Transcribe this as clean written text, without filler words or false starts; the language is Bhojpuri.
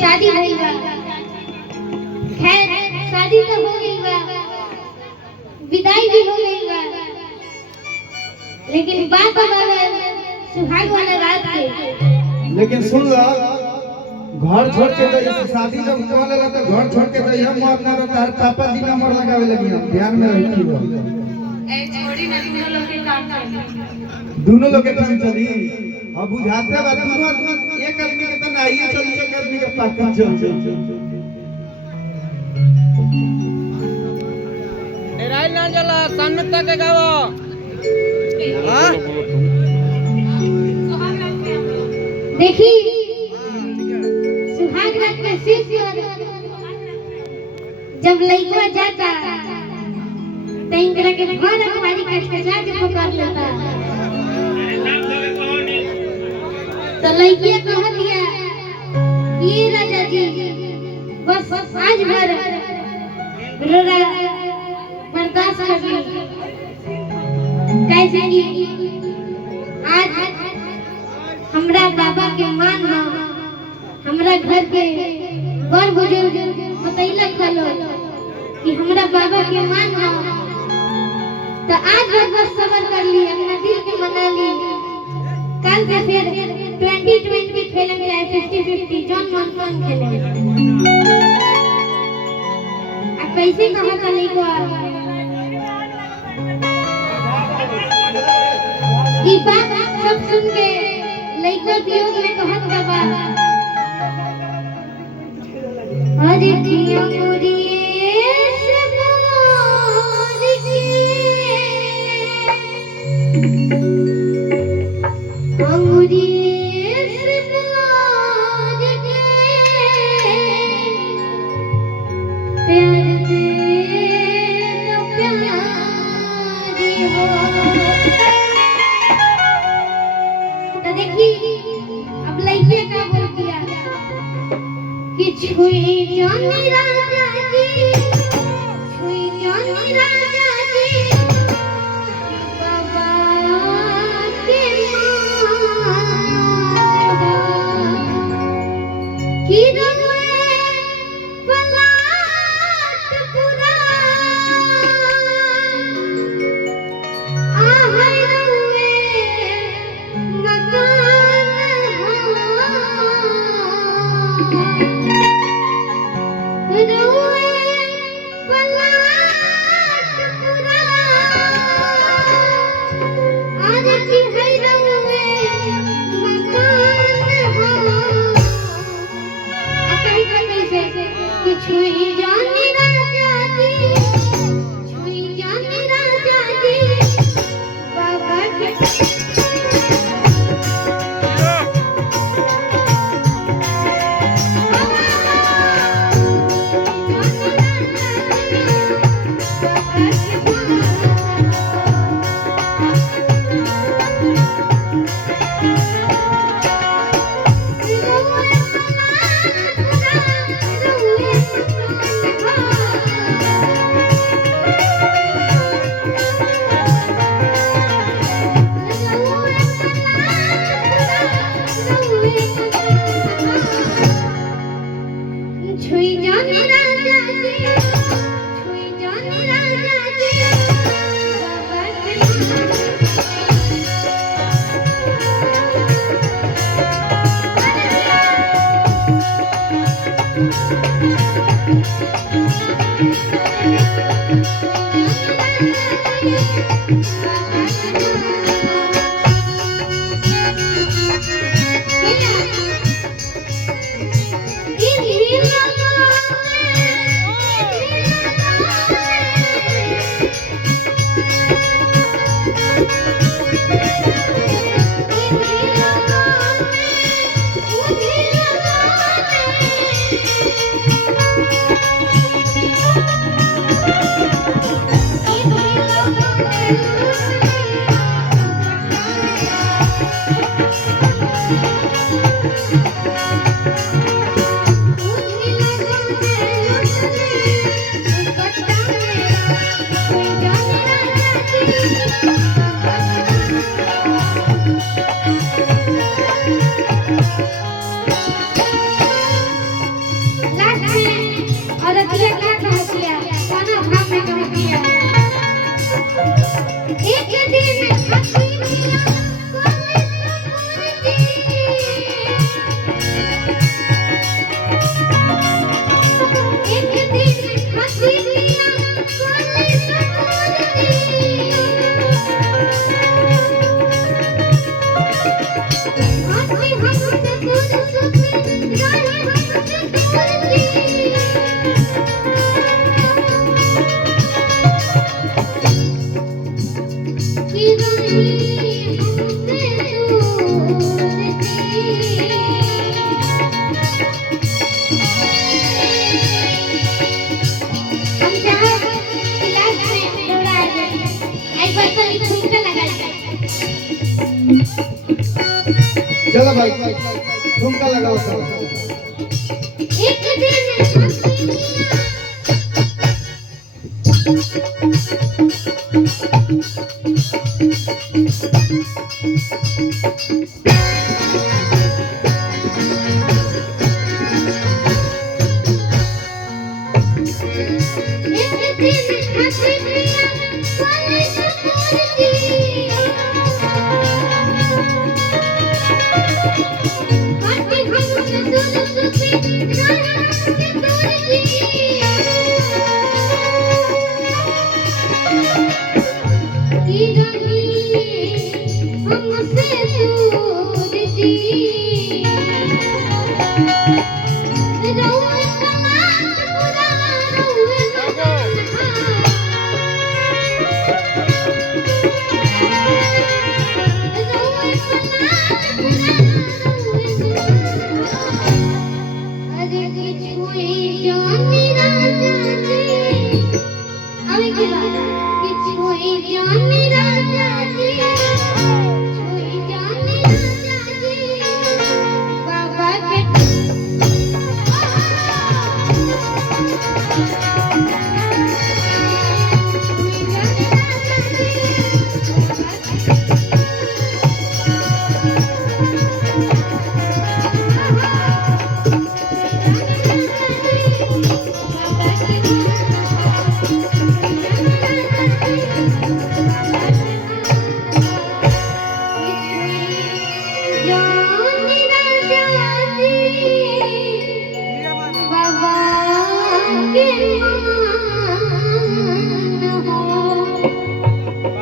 शादी भइल बा। खैर शादी तो हो गई बा, विदाई भी हो गई बा, लेकिन बात अब सुहाग वाला रात के। लेकिन सुन ला, घर छोड़ के तो ये शादी जब कर लेला तो घर छोड़ के तो ये मत ना तो तार पापा जी नंबर लगावे लगी, ध्यान में रखी हो। ए छोड़ी ना, दोनों लोग के काम चली, दोनों लोग के काम चली। अब बुझाते बा दोनों एक आदमी के तो नहीं चली, एक आदमी के पापा चल। डेराइल ना जला, सामने तक गाओ। हां देखी सुहाग रात में सिर्फ जब लइका जाता तो इंद्र के घर हमारी कचकचा के पकड़ लेता। तो लइकिया कह दिया, ये राजा जी बस आज भर रोरा बर्दाश्त कर ली, कैसे कि आज हमरा बाबा के मान हो, हमरा घर के बड़ बुजुर्ग बतैलक खलो कि हमरा बाबा के मान हो, तो आज बस सबर कर ली, अपना दिल के मना ली। कल से फिर 20-20 खेलेंगे, 50-50 जौन मन खेलेंगे। अब कैसे कहा था नहीं को ई बात सब सुन के लइका वियोग में कहत बा, अरे किया मोरी से मोर के अंगुरी से मोर के प्यार दे तो प्यारी हो। तो देखी अब लइके का बोल दिया कि छुई जानी राजा जी, छुई जानी राजा जी बाबा के मांगा कि रंगे पलाट पूरा आहै रंगे मकान छुई जानी राजा जी, छुई जानी राजा जी बाबा के छुई जानी राजा जी, छुई जानी राजा जी बाबा के भाई ठुमका लगाओ सब एक दिन আমি কি কিছু